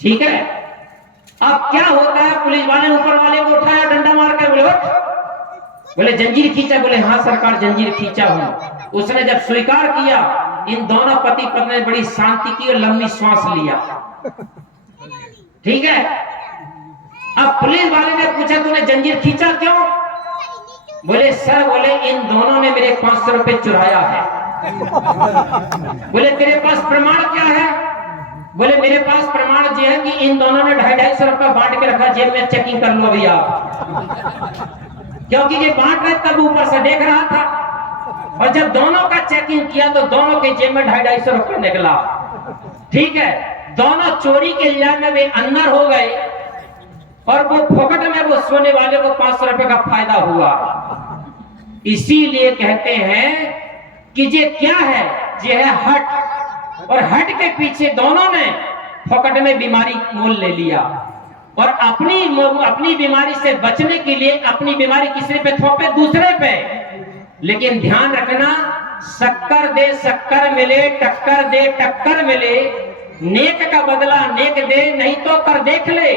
ठीक है। अब क्या होता है, पुलिस वाले ने ऊपर वाले को उठाया, डंडा मार कर, बोले उठ। बोले जंजीर खींचा? बोले हाँ सरकार जंजीर खींचा हूं। उसने जब स्वीकार किया, इन दोनों पति पत्नी ने बड़ी शांति की और लंबी श्वास लिया, ठीक है। अब पुलिस वाले ने पूछा, तूने जंजीर खींचा क्यों? बोले सर, बोले इन दोनों ने मेरे 500 रुपए चुराया है। बोले तेरे पास प्रमाण क्या है? बोले मेरे पास प्रमाण ये है कि इन दोनों ने 250 रुपए बांट के रखा, जेब में चेकिंग कर लो अभी आप। क्योंकि ये बांट रहे तब ऊपर से देख रहा था, और जब दोनों का चेकिंग किया तो दोनों के जेब में 250 रुपए निकला। ठीक है, दोनों चोरी के इल्जाम में वे अंदर हो गए, और वो फोकट में वो सोने वाले को 500 रुपए का फायदा हुआ। इसीलिए कहते हैं कि ये क्या है? ये है हट, और हट के पीछे दोनों ने फोकट में बीमारी मोल ले लिया, और अपनी बीमारी से बचने के लिए अपनी बीमारी किसी पे थोपे, दूसरे पे। लेकिन ध्यान रखना, शक्कर दे शक्कर मिले, टक्कर दे टक्कर मिले, नेक का बदला नेक दे, नहीं तो कर देख ले।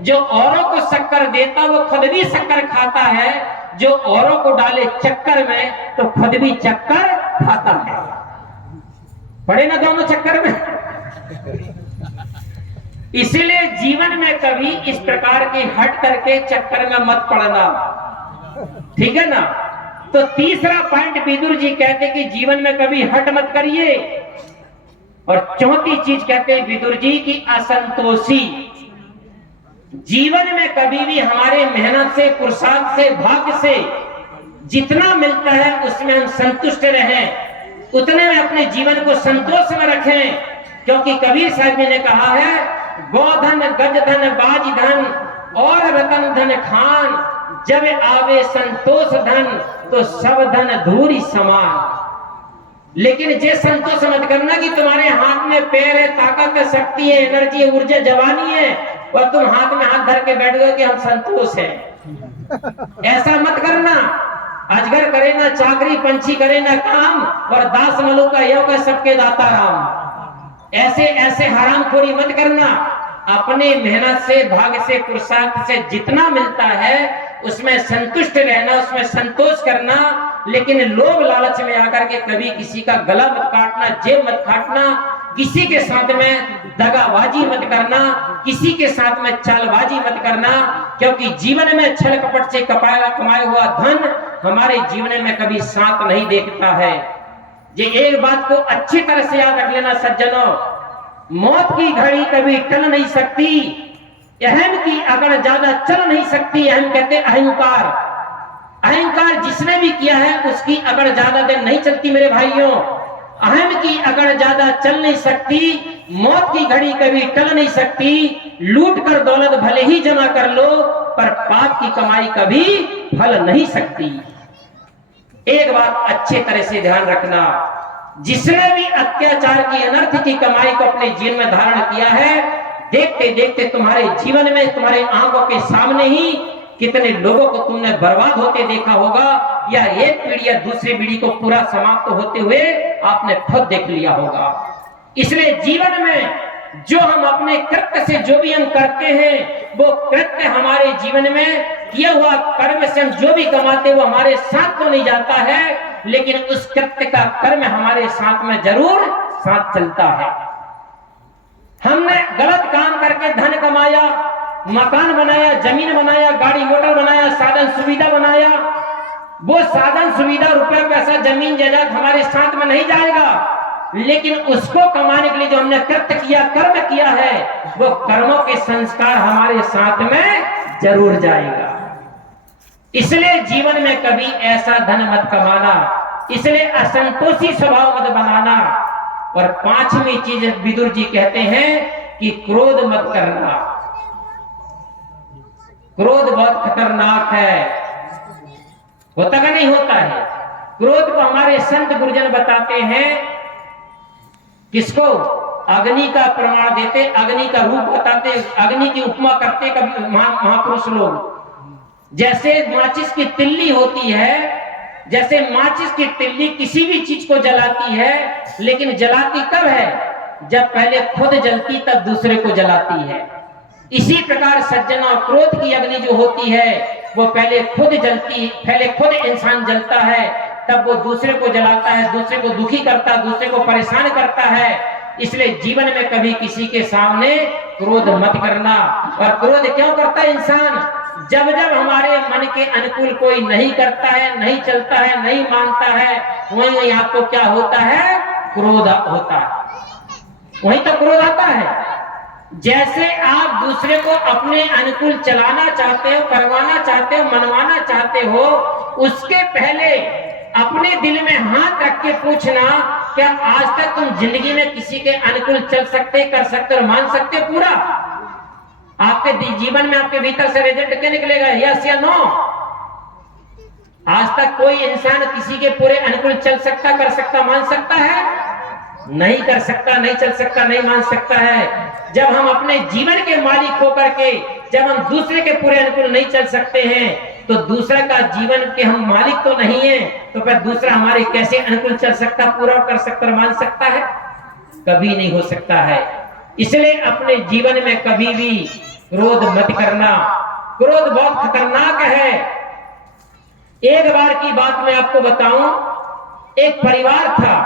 जो औरों को शक्कर देता वो खुद भी शक्कर खाता है, जो औरों को डाले चक्कर में तो खुद भी चक्कर खाता है। पड़े ना दोनों चक्कर में। इसीलिए जीवन में कभी इस प्रकार के हट करके चक्कर में मत पड़ना, ठीक है ना। तो तीसरा पॉइंट विदुर जी कहते कि जीवन में कभी हट मत करिए। और चौथी चीज कहते हैं विदुर जी की असंतोषी। जीवन में कभी भी हमारे मेहनत से, पुरुषार्थ से, भाग्य से जितना मिलता है उसमें हम संतुष्ट रहें, उतने में अपने जीवन को संतोष में रखें। क्योंकि कबीर साहब जी ने कहा है, गोधन गजधन बाज धन और रतन धन खान, जब आवे संतोष धन तो सब धन धूरी समान। लेकिन ये संतोष मत करना कि तुम्हारे हाथ में पैर है, ताकत है, शक्ति है, एनर्जी है, ऊर्जा, जवानी है, और तुम हाथ में हाथ धर के बैठ गए कि हम संतोष हैं। ऐसा मत करना। अजगर करे ना चाकरी, पंछी करे ना काम, और दास मलु का यो का सबके दाता राम। ऐसे ऐसे हरामखोरी मत करना। अपने मेहनत से, भाग्य से, पुरुषार्थ से जितना मिलता है उसमें संतुष्ट रहना, उसमें संतोष करना। लेकिन लोभ लालच में आकर के कभी किसी का गला मत काटना, जेब मत काटना, किसी के साथ में दगाबाजी मत करना, किसी के साथ में चालबाजी मत करना। क्योंकि जीवन में छल कपट से कमाया हुआ धन हमारे जीवन में कभी साथ नहीं देखता है। ये एक बात को अच्छी तरह से याद रख लेना सज्जनों, मौत की घड़ी कभी टल नहीं सकती, अहम की अगर ज्यादा चल नहीं सकती। अहम कहते अहंकार, अहंकार जिसने भी किया है उसकी अगर ज्यादा देर नहीं चलती मेरे भाइयों। अहम की अगर ज्यादा चल नहीं सकती, मौत की घड़ी कभी टल नहीं सकती। लूट कर दौलत भले ही जमा कर लो, पर पाप की कमाई कभी फल नहीं सकती। एक बात अच्छे तरह से ध्यान रखना, जिसने भी अत्याचार की, अनर्थ की कमाई को अपने जीवन में धारण किया है, देखते देखते तुम्हारे जीवन में, तुम्हारे आंखों के सामने ही कितने लोगों को तुमने बर्बाद होते देखा होगा, या एक पीढ़ी या दूसरी पीढ़ी को पूरा समाप्त होते हुए आपने खुद देख लिया होगा। इसलिए जीवन में जो हम अपने कृत्य से जो भी हम करते हैं, वो कृत्य हमारे जीवन में किया हुआ कर्म से हम जो भी कमाते वो हमारे साथ तो नहीं जाता है, लेकिन उस कृत्य का कर्म हमारे साथ में जरूर साथ चलता है। हमने गलत काम करके धन कमाया, मकान बनाया, जमीन बनाया, गाड़ी मोटर बनाया, साधन सुविधा बनाया, वो साधन सुविधा, रुपया पैसा, जमीन जायदाद हमारे साथ में नहीं जाएगा, लेकिन उसको कमाने के लिए जो हमने कृत्य किया, कर्म किया है, वो कर्मों के संस्कार हमारे साथ में जरूर जाएगा। इसलिए जीवन में कभी ऐसा धन मत कमाना, इसलिए असंतोषी स्वभाव मत बनाना। और पांचवी चीज विदुर जी कहते हैं कि क्रोध मत करना। क्रोध बहुत खतरनाक है, होता का नहीं होता है। क्रोध को हमारे संत गुरुजन बताते हैं, किसको? अग्नि का प्रमाण देते, अग्नि का रूप बताते, अग्नि की उपमा करते कभी महापुरुष लोग। जैसे माचिस की तिल्ली होती है, जैसे माचिस की तिल्ली किसी भी चीज को जलाती है, लेकिन जलाती कब है? जब पहले खुद जलती तब दूसरे को जलाती है। इसी प्रकार सज्जनों, क्रोध की अग्नि जो होती है वो पहले खुद जलती, पहले खुद इंसान जलता है, तब वो दूसरे को जलाता है, दूसरे को दुखी करता है, दूसरे को परेशान करता है। इसलिए जीवन में कभी किसी के सामने क्रोध मत करना। और क्रोध क्यों करता है इंसान? जब जब हमारे मन के अनुकूल कोई नहीं करता है, नहीं चलता है, नहीं मानता है, वहीं वहीं आपको क्या होता है? क्रोध होता है, वहीं तो क्रोध आता है। जैसे आप दूसरे को अपने अनुकूल चलाना चाहते हो, करवाना चाहते हो, मनवाना चाहते हो, उसके पहले अपने दिल में हाथ रख के पूछना, क्या आज तक तुम जिंदगी में किसी के अनुकूल चल सकते, कर सकते और मान सकते पूरा? आपके जीवन में आपके भीतर से रिजल्ट क्या निकलेगा? यस या नो? आज तक कोई इंसान किसी के पूरे अनुकूल चल सकता, कर सकता, मान सकता है? नहीं कर सकता, नहीं चल सकता, नहीं मान सकता है। जब हम अपने जीवन के मालिक होकर के जब हम दूसरे के पूरे अनुकूल नहीं चल सकते हैं, तो दूसरा का जीवन के हम मालिक तो नहीं है, तो फिर दूसरा हमारे कैसे अनुकूल चल सकता, पूरा कर सकता, मान सकता है? कभी नहीं हो सकता है। इसलिए अपने जीवन में कभी भी क्रोध मत करना। क्रोध बहुत खतरनाक है। एक बार की बात मैं आपको बताऊं, एक परिवार था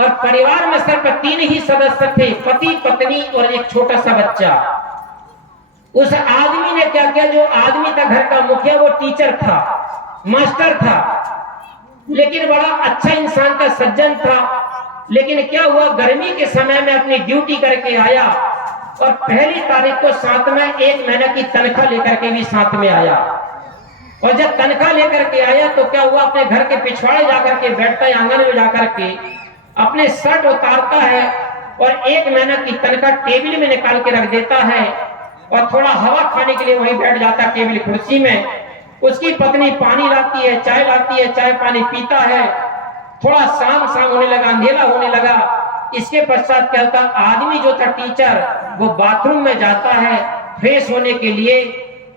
और परिवार में सिर्फ 3 ही सदस्य थे, पति, पत्नी और एक छोटा सा बच्चा। उस आदमी ने क्या किया, जो आदमी था घर का मुखिया, वो टीचर था, मास्टर था, लेकिन बड़ा अच्छा इंसान था, सज्जन था। लेकिन क्या हुआ, गर्मी के समय में अपनी ड्यूटी करके आया और पहली तारीख को साथ में 1 महीने की तनख्वाह लेकर के भी साथ में आया। और जब तनख्वाह लेकर के आया तो क्या हुआ, अपने घर के पिछवाड़े जाकर के बैठता है, आंगन में जाकर के अपने शर्ट उतारता है और 1 महीने की तनख्वाह टेबल में निकाल के रख देता है और थोड़ा हवा खाने के लिए वहीं बैठ जाता है टेबल कुर्सी में। उसकी पत्नी पानी लाती है, चाय लाती है, चाय पानी पीता है। थोड़ा शाम होने लगा, अंधेरा होने लगा। इसके पश्चात क्या होता, आदमी जो था टीचर, वो बाथरूम में जाता है फ्रेश होने के लिए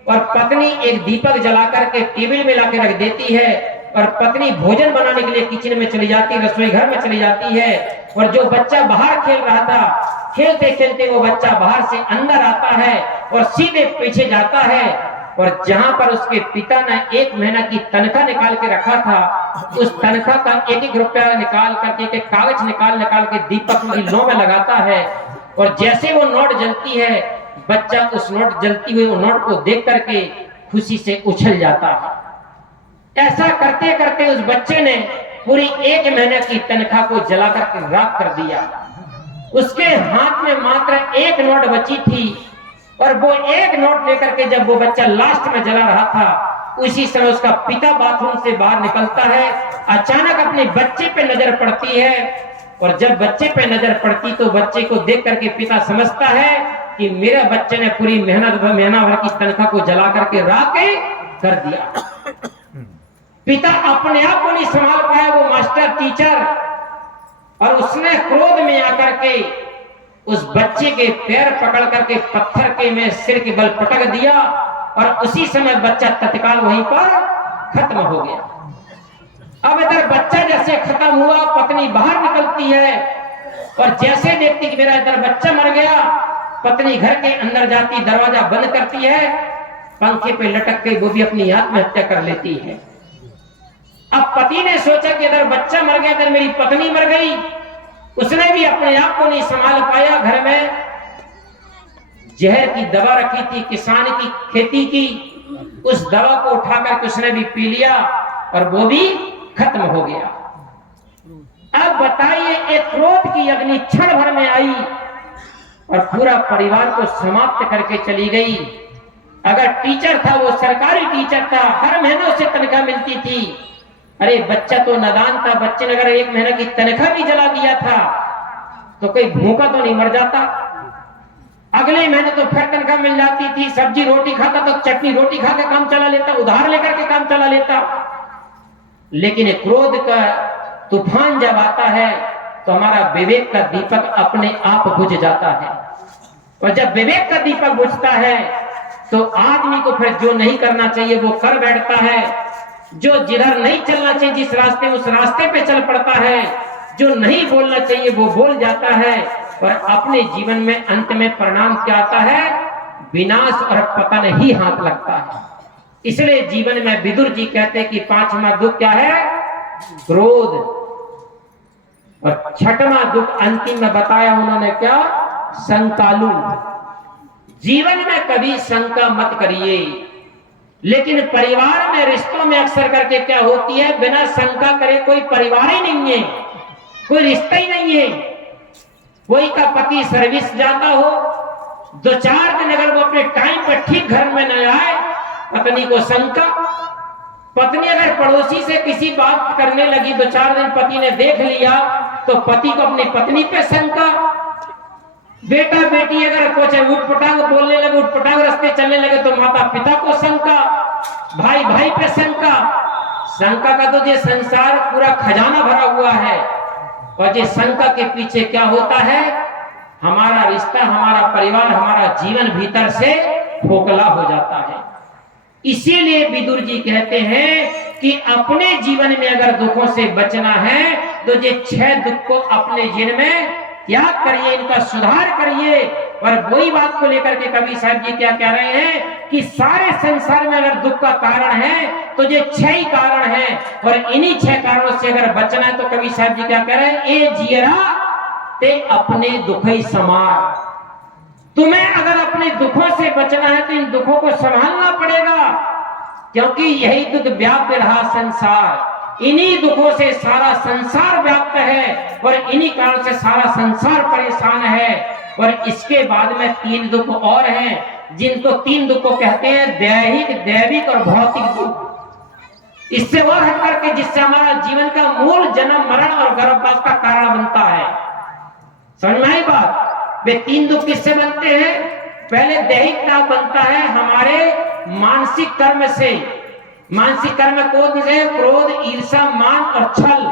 और पत्नी एक दीपक जलाकर के टेबल में लाके रख देती है और पत्नी भोजन बनाने के लिए किचन में चली जाती है, रसोई घर में चली जाती है। और जो बच्चा बाहर खेल रहा था, खेलते खेलते वो बच्चा बाहर से अंदर आता है और सीधे पीछे जाता है और जहां पर उसके पिता ने 1 महीना की तनख्वाह निकाल के रखा था, उस तनख्वाह का 1-1 रुपया निकाल करके, एक कागज निकाल के दीपक की लौ में लगाता है और जैसे वो नोट जलती है, बच्चा उस नोट जलती हुई वो नोट को देख करके खुशी से उछल जाता है। ऐसा करते करते उस बच्चे ने पूरी 1 महीने की तनख्वाह को जला करके राख कर दिया। उसके हाथ में मात्र 1 नोट बची थी और वो 1 नोट लेकर के जब वो बच्चा लास्ट में जला रहा था, उसी समय उसका पिता बाथरूम से बाहर निकलता है। अचानक अपने बच्चे पे नजर पड़ती है और जब बच्चे पे नजर पड़ती तो बच्चे को देख करके पिता समझता है कि मेरे बच्चे ने पूरी महीना भर की तनख्वाह को जला करके राख कर दिया। पिता अपने आप को नहीं संभाल पाया, वो मास्टर टीचर, और उसने क्रोध में आकर के उस बच्चे के पैर पकड़ करके पत्थर के में सिर के बल पटक दिया और उसी समय बच्चा तत्काल वहीं पर खत्म हो गया। अब इधर बच्चा जैसे खत्म हुआ, पत्नी बाहर निकलती है और जैसे देखती कि मेरा इधर बच्चा मर गया, पत्नी घर के अंदर जाती, दरवाजा बंद करती है, पंखे पे लटक के वो भी अपनी आत्महत्या कर लेती है। अब पति ने सोचा कि इधर बच्चा मर गया, इधर मेरी पत्नी मर गई। उसने भी अपने आप को नहीं संभाल पाया। घर में जहर की दवा रखी थी, किसान की खेती की, उस दवा को उठाकर उसने भी पी लिया और वो भी खत्म हो गया। अब बताइए, एक क्रोध की अग्नि क्षण भर में आई और पूरा परिवार को समाप्त करके चली गई। अगर टीचर था, वो सरकारी टीचर था, हर महीने उसे तनख्वाह मिलती थी। अरे बच्चा तो नादान था, बच्चे ने अगर 1 महीने की तनख्वाह भी जला दिया था तो कोई भूखा तो नहीं मर जाता। अगले महीने तो फिर तनख्वाह मिल जाती थी, सब्जी रोटी खाता तो चटनी रोटी खा के काम चला लेता, उधार लेकर के काम चला लेता। लेकिन क्रोध का तूफान जब आता है तो हमारा विवेक का दीपक अपने आप बुझ जाता है और जब विवेक का दीपक बुझता है तो आदमी को फिर जो नहीं करना चाहिए वो कर बैठता है, जो जिधर नहीं चलना चाहिए जिस रास्ते, उस रास्ते पे चल पड़ता है, जो नहीं बोलना चाहिए वो बोल जाता है और अपने जीवन में अंत में परिणाम क्या आता है? विनाश और पतन ही हाथ लगता है। इसलिए जीवन में विदुर जी कहते हैं कि 5वां दुख क्या है? क्रोध। और 6वां दुख अंतिम में बताया उन्होंने क्या? शंकालु। जीवन में कभी शंका मत करिए। लेकिन परिवार में, रिश्तों में अक्सर करके क्या होती है, बिना शंका करे कोई परिवार ही नहीं है, कोई रिश्ता ही नहीं है। कोई का पति सर्विस जाता हो, 2-4 दिन अगर वो अपने टाइम पर ठीक घर में न आए, पत्नी को शंका। पत्नी अगर पड़ोसी से किसी बात करने लगी, 2-4 दिन पति ने देख लिया, तो पति को अपनी पत्नी पे शंका। बेटा बेटी अगर कुछ उठपटांग बोलने लगे, उठपटांग रास्ते चलने लगे, तो माता पिता को शंका, भाई भाई पे शंका। शंका का तो ये संसार पूरा खजाना भरा हुआ है, और ये शंका के पीछे क्या होता है, हमारा रिश्ता, हमारा परिवार, हमारा जीवन भीतर से खोखला हो जाता है। इसीलिए विदुर जी कहते हैं कि अपने जीवन में अगर दुखों से बचना है तो ये 6 दुख को अपने जीवन में त्याग करिए, इनका सुधार करिए। और वही बात को लेकर के कवि साहब जी क्या कह रहे हैं कि सारे संसार में अगर दुख का कारण है तो ये 6 ही कारण हैं, और इन्हीं 6 कारणों से अगर बचना है तो कवि साहब जी क्या कह रहे हैं, ए जियरा ते अपने दुख ही समार। तुम्हें अगर अपने दुखों से बचना है तो इन दुखों को संभालना पड़ेगा, क्योंकि यही दुख व्याप्त रहा संसार, इन्हीं दुखों से सारा संसार व्याप्त है, और इन्हीं कारण से सारा संसार परेशान है। और इसके बाद में 3 दुख और हैं, जिनको 3 दुख को कहते हैं दैहिक, दैविक और भौतिक दुख। इससे और हट करके जिससे हमारा जीवन का मूल जन्म, मरण और गर्भवास का कारण बनता है। समझ में आई बात? वे 3 दुख किससे बनते हैं? पहले दैहिक ताप बनता है हमारे मानसिक कर्म से। मानसिक कर्म कौन से? क्रोध, ईर्ष्या, मान और छल।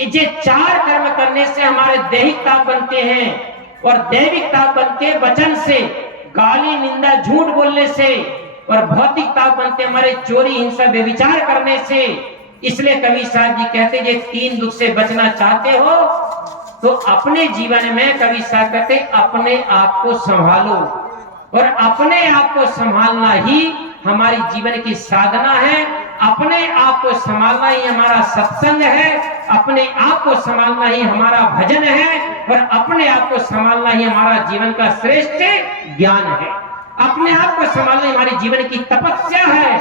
ये 4 कर्म करने से हमारे दैहिक ताप बनते हैं, और दैविक ताप बनते हैं वचन से, गाली, निंदा, झूठ बोलने से, और भौतिक ताप बनते हमारे चोरी, हिंसा, व्यभिचार करने से। इसलिए कवि साहब जी कहते हैं, ये 3 दुख से बचना चाहते हो तो अपने जीवन में, कवि साहब कहते अपने आप को संभालो, और अपने आप को संभालना ही हमारी जीवन की साधना है। अपने आप को संभालना ही हमारा सत्संग है, अपने आप को संभालना ही हमारा भजन है, और अपने आप को संभालना ही हमारा जीवन का श्रेष्ठ ज्ञान है। अपने आप को संभालना हमारी जीवन की तपस्या है,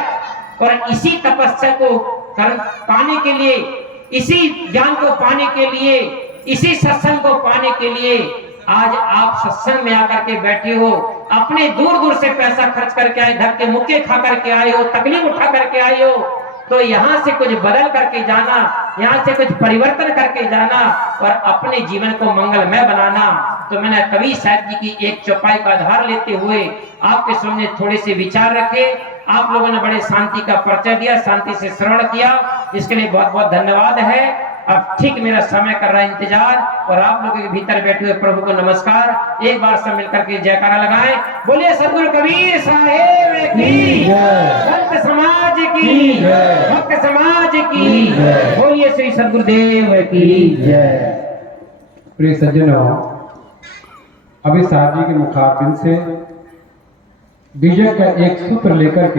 और इसी तपस्या को पाने के लिए, इसी ज्ञान को पाने के लिए, इसी सत्संग को पाने के लिए आज आप सत्संग में आकर के बैठे हो। अपने दूर दूर से पैसा खर्च करके आए, धक्के मुक्के खा करके आए हो, तकलीफ उठा करके आए हो, तो यहाँ से कुछ बदल करके जाना, यहाँ से कुछ परिवर्तन करके जाना, और अपने जीवन को मंगलमय बनाना। तो मैंने कवि साहब जी की एक चौपाई का आधार लेते हुए आपके सामने थोड़े से विचार रखे। आप लोगों ने बड़े शांति का परिचय दिया, शांति से श्रवण किया, इसके लिए बहुत बहुत धन्यवाद है। अब ठीक मेरा समय कर रहा है इंतजार, और आप लोगों के भीतर बैठे हुए प्रभु को नमस्कार। एक बार सब मिलकर के जयकारा लगाएं। बोलिए सद्गुरु कबीर साहेब की, संत समाज की, भक्त समाज की, बोलिए श्री सद्गुरुदेव की जय। प्रिय सज्जनों, अभी साहब जी के मुखारबिन से विजय का एक सूत्र लेकर के